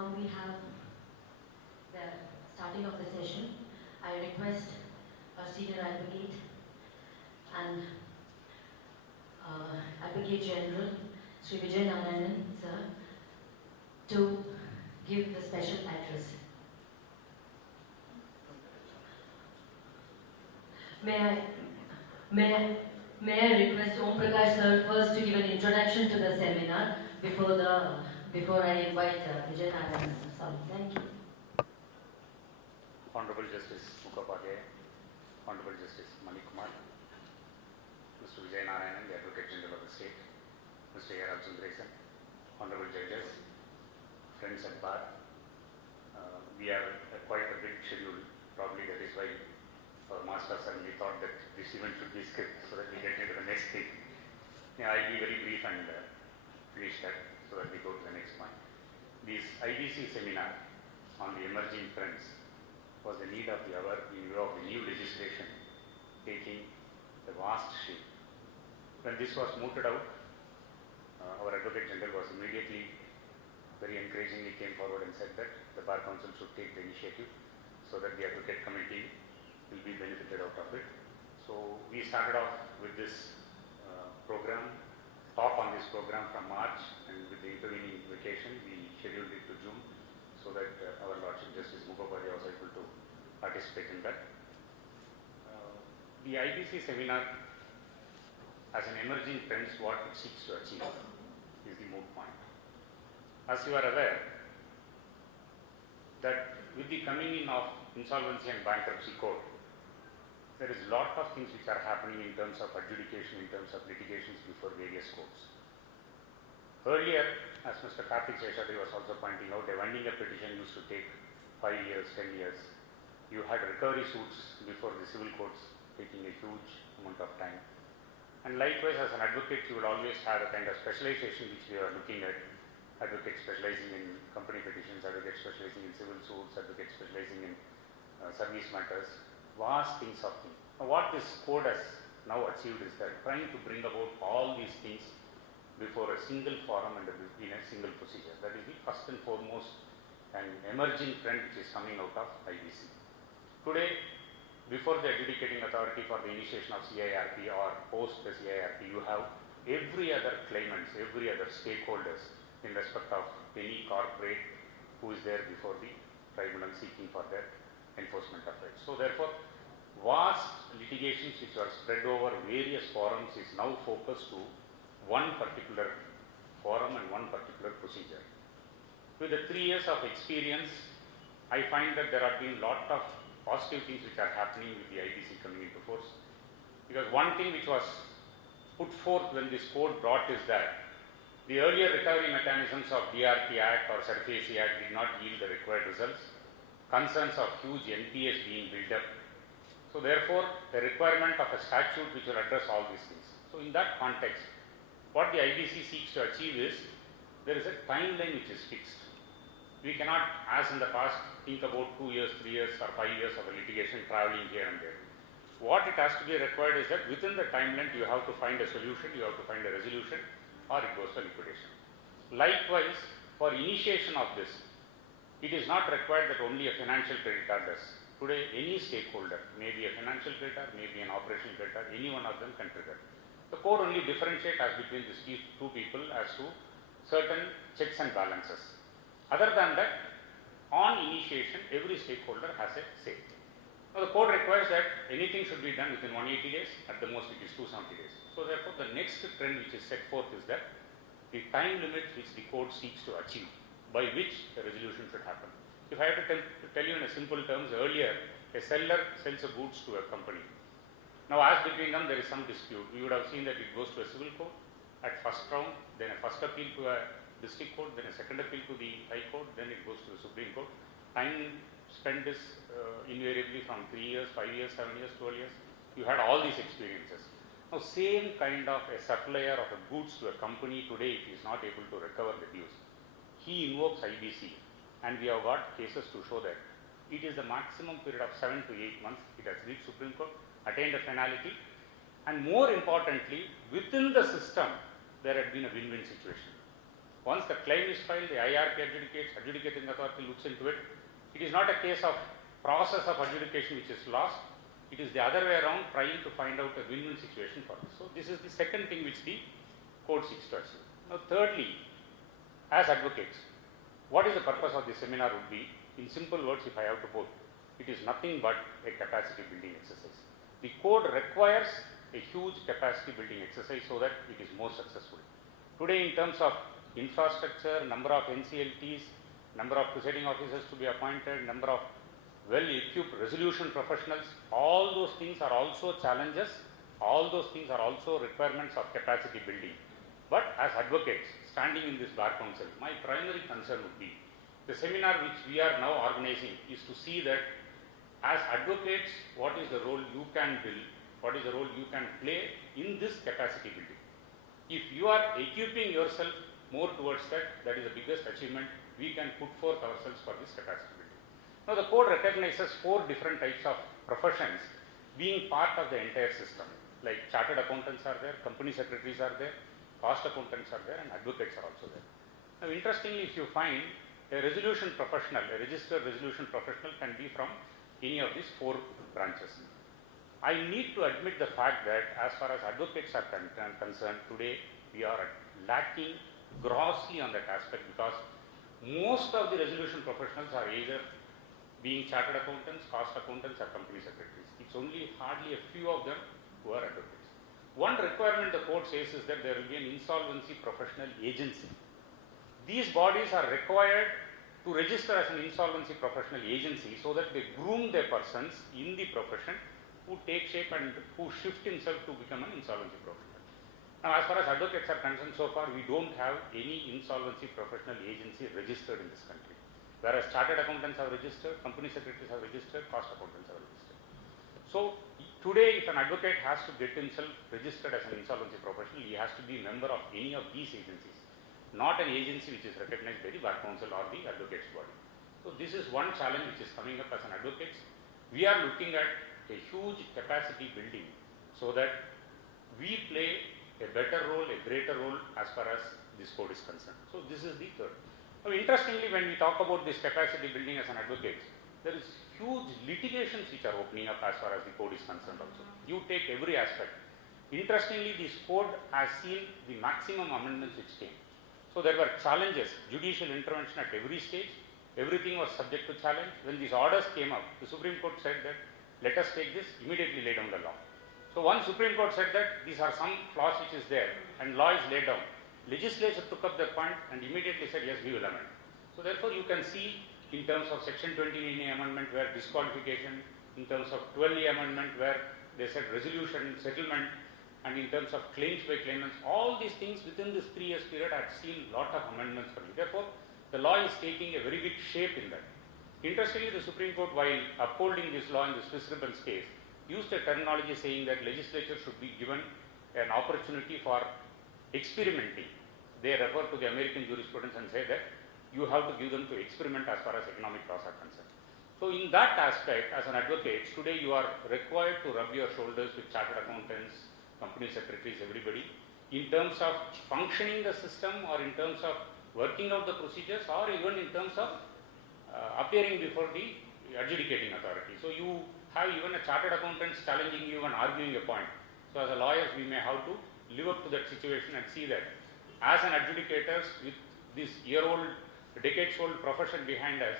Now we have the starting of the session. I request our senior advocate and Advocate General, Sri Vijay Narayanan, sir, to give the special address. May I request Om Prakash sir first to give an introduction to the seminar before I invite Vijay Narayanan. Sorry, thank you. Honorable Justice Mukhopadhyay, Honorable Justice Mani Kumar, Mr. Vijay Narayanan, the Advocate General of the State, Mr. A. R. Sundaresan, Honorable Judges, friends at bar. We have quite a big schedule. Probably that is why our master suddenly thought that this event should be skipped so that we get into the next thing. I'll be very brief and finish that so that we go to the next point. This IBC seminar on the emerging trends was the need of the hour in view of the new legislation taking a vast shape. When this was mooted out, our Advocate General was immediately very encouragingly came forward and said that the Bar Council should take the initiative so that the Advocate Committee will be benefited out of it. So we started off with this program, talk on this program from March, and with the intervening vacation, we scheduled it to June so that our Lordship Justice Mukhopadhyay was able to participate in that. The IBC seminar as an emerging trends, what it seeks to achieve is the moot point. As you are aware that with the coming in of Insolvency and Bankruptcy Code, there is a lot of things which are happening in terms of adjudication, in terms of litigations before various courts. Earlier, as Mr. Karthik Seshadri was also pointing out, a winding up petition used to take 5 years, 10 years. You had recovery suits before the civil courts taking a huge amount of time. And likewise, as an advocate, you would always have a kind of specialization which we are looking at. Advocates specializing in company petitions, advocates specializing in civil suits, advocates specializing in service matters, vast things of things. Now, what this code has now achieved is that trying to bring about all these things before a single forum and in a single procedure. That is the first and foremost an emerging trend which is coming out of IBC. Today, before the adjudicating authority for the initiation of CIRP or post the CIRP, you have every other claimants, every other stakeholders in respect of any corporate who is there before the tribunal seeking for their enforcement of rights. So therefore, vast litigations which are spread over various forums is now focused to one particular forum and one particular procedure. With the 3 years of experience, I find that there have been a lot of positive things which are happening with the IBC coming into force. Because one thing which was put forth when this code brought is that the earlier recovery mechanisms of DRT Act or SARFAESI Act did not yield the required results. Concerns of huge NPAs being built up. So therefore, the requirement of a statute which will address all these things. So in that context, what the IBC seeks to achieve is, there is a timeline which is fixed. We cannot, as in the past, think about 2 years, 3 years or 5 years of a litigation traveling here and there. What it has to be required is that within the timeline you have to find a solution, you have to find a resolution, or it goes to liquidation. Likewise, for initiation of this, it is not required that only a financial creditor does. Today, any stakeholder, maybe a financial creditor, maybe an operational creditor, any one of them can trigger. The code only differentiates as between these two people as to certain checks and balances. Other than that, on initiation, every stakeholder has a say. Now, the code requires that anything should be done within 180 days, at the most it is 270 days. So therefore, the next trend which is set forth is that the time limit which the code seeks to achieve, by which the resolution should happen. If I have to tell you in a simple terms, earlier a seller sells a goods to a company. Now, as between them there is some dispute. We would have seen that it goes to a civil court at first round, then a first appeal to a district court, then a second appeal to the High Court, then it goes to the Supreme Court. Time spent is invariably from 3 years, 5 years, 7 years, 12 years. You had all these experiences. Now, same kind of a supplier of a goods to a company today, if he is not able to recover the dues, he invokes IBC, and we have got cases to show that it is the maximum period of 7 to 8 months. It has reached Supreme Court, attained a finality, and more importantly, within the system, there had been a win-win situation. Once the claim is filed, the IRP adjudicates, adjudicating authority looks into it. It is not a case of process of adjudication which is lost. It is the other way around, trying to find out a win-win situation for this. So this is the second thing which the code seeks to achieve. Now thirdly, as advocates, what is the purpose of this seminar would be, in simple words if I have to put, it is nothing but a capacity building exercise. The code requires a huge capacity building exercise so that it is more successful. Today in terms of infrastructure, number of NCLTs, number of presiding officers to be appointed, number of well-equipped resolution professionals, all those things are also challenges, all those things are also requirements of capacity building. But as advocates, standing in this bar council, my primary concern would be, the seminar which we are now organizing is to see that as advocates, what is the role you can build, what is the role you can play in this capacity building. If you are equipping yourself more towards that, that is the biggest achievement we can put forth ourselves for this capacity building. Now the code recognizes 4 different types of professions being part of the entire system, like chartered accountants are there, company secretaries are there, cost accountants are there, and advocates are also there. Now interestingly, if you find a resolution professional, a registered resolution professional can be from any of these 4 branches. I need to admit the fact that as far as advocates are concerned, today we are lacking grossly on that aspect, because most of the resolution professionals are either being chartered accountants, cost accountants, or company secretaries. It's only hardly a few of them who are advocates. One requirement the code says is that there will be an insolvency professional agency. These bodies are required to register as an insolvency professional agency so that they groom their persons in the profession who take shape and who shift himself to become an insolvency professional. Now, as far as advocates are concerned, so far we don't have any insolvency professional agency registered in this country. Whereas chartered accountants have registered, company secretaries have registered, cost accountants have registered. So today, if an advocate has to get himself registered as an insolvency professional, he has to be a member of any of these agencies, not an agency which is recognized by the bar council or the advocates body. So this is one challenge which is coming up as an advocates. We are looking at a huge capacity building so that we play a better role, a greater role as far as this code is concerned. So this is the third. Now, interestingly, when we talk about this capacity building as an advocate, there is huge litigations which are opening up as far as the code is concerned also. You take every aspect. Interestingly, this code has seen the maximum amendments which came. So there were challenges, judicial intervention at every stage. Everything was subject to challenge. When these orders came up, the Supreme Court said that, let us take this, immediately lay down the law. So once Supreme Court said that these are some flaws which is there and law is laid down, legislature took up the point and immediately said, yes, we will amend. So therefore, you can see in terms of section 29A amendment where disqualification, in terms of 12A amendment where they said resolution, settlement, and in terms of claims by claimants, all these things within this 3 years period I have seen lot of amendments coming. Therefore, the law is taking a very big shape in that. Interestingly, the Supreme Court, while upholding this law in the Swiss Ribbons case, used a terminology saying that legislature should be given an opportunity for experimenting. They refer to the American jurisprudence and say that you have to give them to experiment as far as economic laws are concerned. So in that aspect, as an advocate, today you are required to rub your shoulders with chartered accountants, company secretaries, everybody, in terms of functioning the system or in terms of working out the procedures or even in terms of appearing before the adjudicating authority. So you have even a chartered accountant challenging you and arguing a point. So as a lawyers, we may have to live up to that situation and see that as an adjudicators with this year-old, decades-old profession behind us,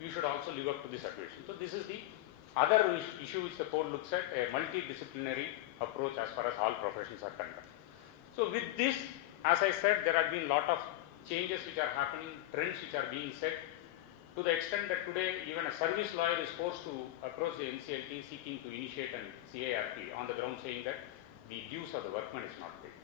you should also live up to this situation. So this is the other issue which the code looks at, a multidisciplinary approach as far as all professions are concerned. So with this, as I said, there have been a lot of changes which are happening, trends which are being set, to the extent that today even a service lawyer is forced to approach the NCLT seeking to initiate an CIRP on the ground saying that the dues of the workman is not paid.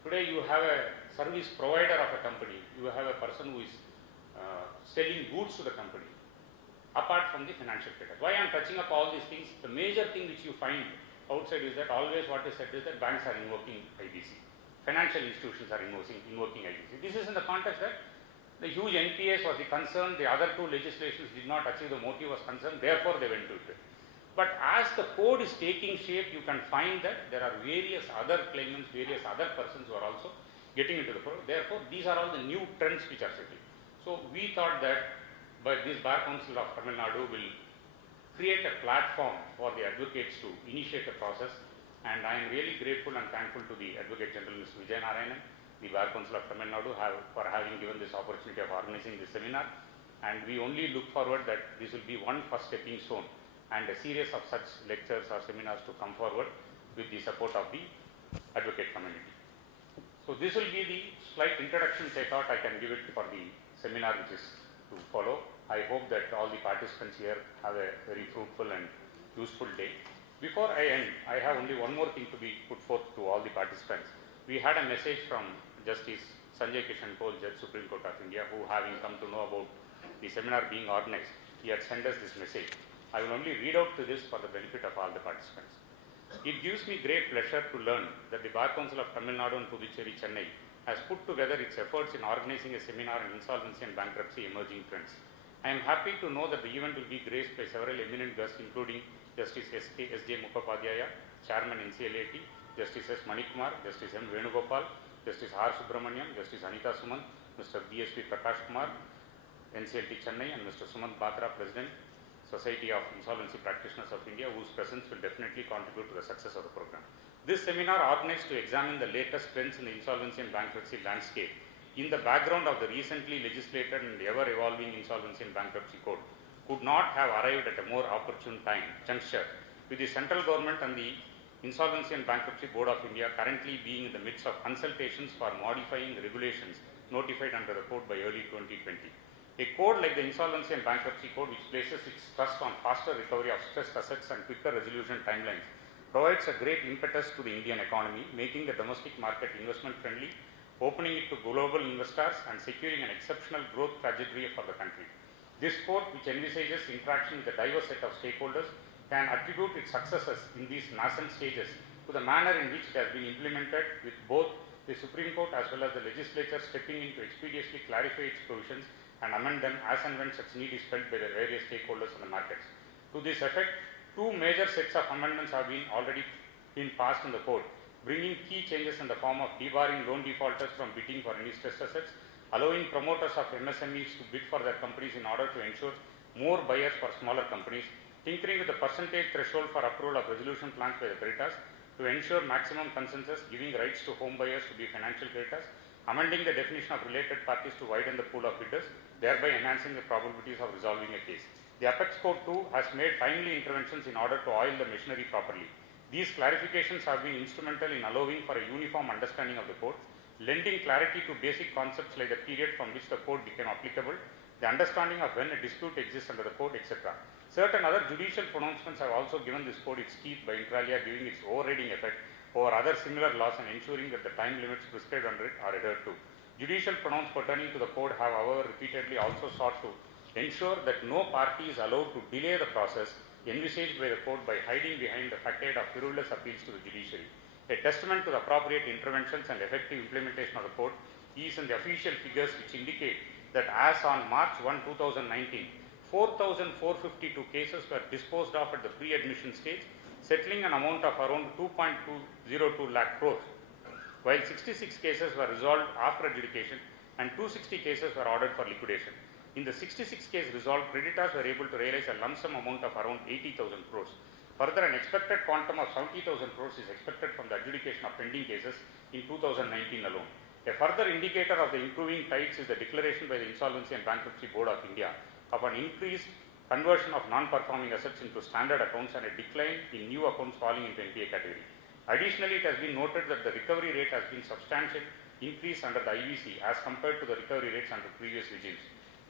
Today you have a service provider of a company, you have a person who is selling goods to the company, apart from the financial credit. Why I am touching up all these things, the major thing which you find outside is that always what is said is that banks are invoking IBC, financial institutions are invoking IBC. This is in the context that the huge NPS was the concern, the other 2 legislations did not achieve the motive was concerned, therefore they went to it. But as the code is taking shape, you can find that there are various other claimants, various other persons who are also getting into the product. Therefore, these are all the new trends which are setting. So we thought that by this Bar Council of Tamil Nadu will create a platform for the advocates to initiate the process, and I am really grateful and thankful to the Advocate General Mr. Vijay Narayanan, the Bar Council of Tamil Nadu for having given this opportunity of organizing this seminar, and we only look forward that this will be one first stepping stone and a series of such lectures or seminars to come forward with the support of the advocate community. So this will be the slight introduction I thought I can give it for the seminar which is to follow. I hope that all the participants here have a very fruitful and useful day. Before I end, I have only one more thing to be put forth to all the participants. We had a message from Justice Sanjay Kishan Kaul, Judge, Supreme Court of India, who having come to know about the seminar being organized, he had sent us this message. I will only read out to this for the benefit of all the participants. It gives me great pleasure to learn that the Bar Council of Tamil Nadu and Puducherry, Chennai has put together its efforts in organizing a seminar on insolvency and bankruptcy emerging trends. I am happy to know that the event will be graced by several eminent guests including Justice S.J. Mukhopadhyaya, Chairman NCLAT, Justice S. Manikumar, Justice M. Venugopal, Justice R. Subramaniam, Justice Anita Sumant, Mr. B.S.P. Prakash Kumar, NCLT Chennai, and Mr. Sumant Batra, President, Society of Insolvency Practitioners of India, whose presence will definitely contribute to the success of the program. This seminar, organized to examine the latest trends in the insolvency and bankruptcy landscape in the background of the recently legislated and ever-evolving Insolvency and Bankruptcy Code, could not have arrived at a more opportune juncture, with the central government and the Insolvency and Bankruptcy Board of India currently being in the midst of consultations for modifying the regulations notified under the code by early 2020. A code like the Insolvency and Bankruptcy Code, which places its trust on faster recovery of stressed assets and quicker resolution timelines, provides a great impetus to the Indian economy, making the domestic market investment friendly, opening it to global investors and securing an exceptional growth trajectory for the country. This code, which envisages interaction with a diverse set of stakeholders, can attribute its successes in these nascent stages to the manner in which it has been implemented, with both the Supreme Court as well as the legislature stepping in to expeditiously clarify its provisions and amend them as and when such need is felt by the various stakeholders in the markets. To this effect, two major sets of amendments have already been passed in the code, bringing key changes in the form of debarring loan defaulters from bidding for any stressed assets, allowing promoters of MSMEs to bid for their companies in order to ensure more buyers for smaller companies, tinkering with the percentage threshold for approval of resolution plans by the creditors to ensure maximum consensus, giving rights to home buyers to be financial creditors, amending the definition of related parties to widen the pool of bidders, thereby enhancing the probabilities of resolving a case. The Apex Code 2 has made timely interventions in order to oil the machinery properly. These clarifications have been instrumental in allowing for a uniform understanding of the code, lending clarity to basic concepts like the period from which the code became applicable, the understanding of when a dispute exists under the code, etc. Certain other judicial pronouncements have also given this code its teeth by inter alia, giving its overriding effect over other similar laws and ensuring that the time limits prescribed under it are adhered to. Judicial pronouncements pertaining to the code have, however, repeatedly also sought to ensure that no party is allowed to delay the process envisaged by the code by hiding behind the facade of frivolous appeals to the judiciary. A testament to the appropriate interventions and effective implementation of the code is in the official figures, which indicate that as on March 1, 2019, 4,452 cases were disposed of at the pre-admission stage, settling an amount of around 2.202 lakh crores, while 66 cases were resolved after adjudication and 260 cases were ordered for liquidation. In the 66 case resolved, creditors were able to realize a lump sum amount of around 80,000 crores. Further, an expected quantum of 70,000 crores is expected from the adjudication of pending cases in 2019 alone. A further indicator of the improving tides is the declaration by the Insolvency and Bankruptcy Board of India of an increased conversion of non-performing assets into standard accounts and a decline in new accounts falling into NPA category. Additionally, it has been noted that the recovery rate has been substantial increase under the IBC as compared to the recovery rates under previous regimes.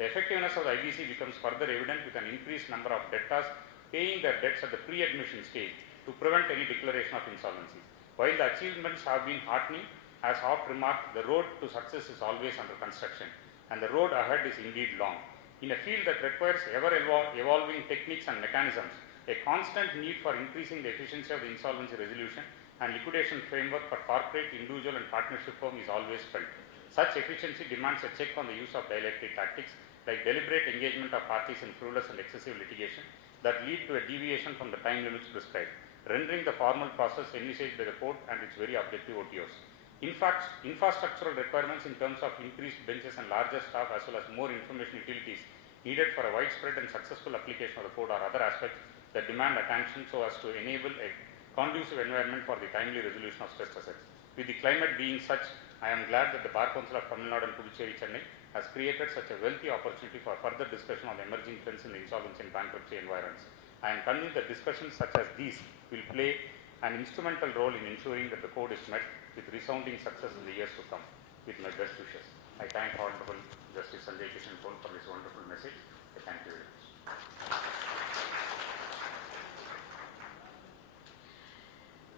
The effectiveness of the IBC becomes further evident with an increased number of debtors paying their debts at the pre-admission stage to prevent any declaration of insolvency. While the achievements have been heartening, as oft remarked, the road to success is always under construction, and the road ahead is indeed long. In a field that requires ever-evolving techniques and mechanisms, a constant need for increasing the efficiency of the insolvency resolution and liquidation framework for corporate, individual and partnership firm is always felt. Such efficiency demands a check on the use of dialectic tactics like deliberate engagement of parties in frivolous and excessive litigation that lead to a deviation from the time limits prescribed, rendering the formal process envisaged by the code and its very objective OTOs. In fact, infrastructural requirements in terms of increased benches and larger staff as well as more information utilities needed for a widespread and successful application of the code are other aspects that demand attention so as to enable a conducive environment for the timely resolution of stressed assets. With the climate being such, I am glad that the Bar Council of Tamil Nadu and Puducherry, Chennai has created such a wealthy opportunity for further discussion on the emerging trends in the insolvency and bankruptcy environments. I am convinced that discussions such as these will play an instrumental role in ensuring that the code is met with resounding success in the years to come. With my best wishes, I thank Honorable Justice Sanjay Kishan Paul for this wonderful message. I thank you very much.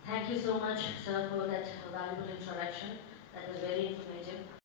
Thank you so much, sir, for that valuable introduction. That was very informative.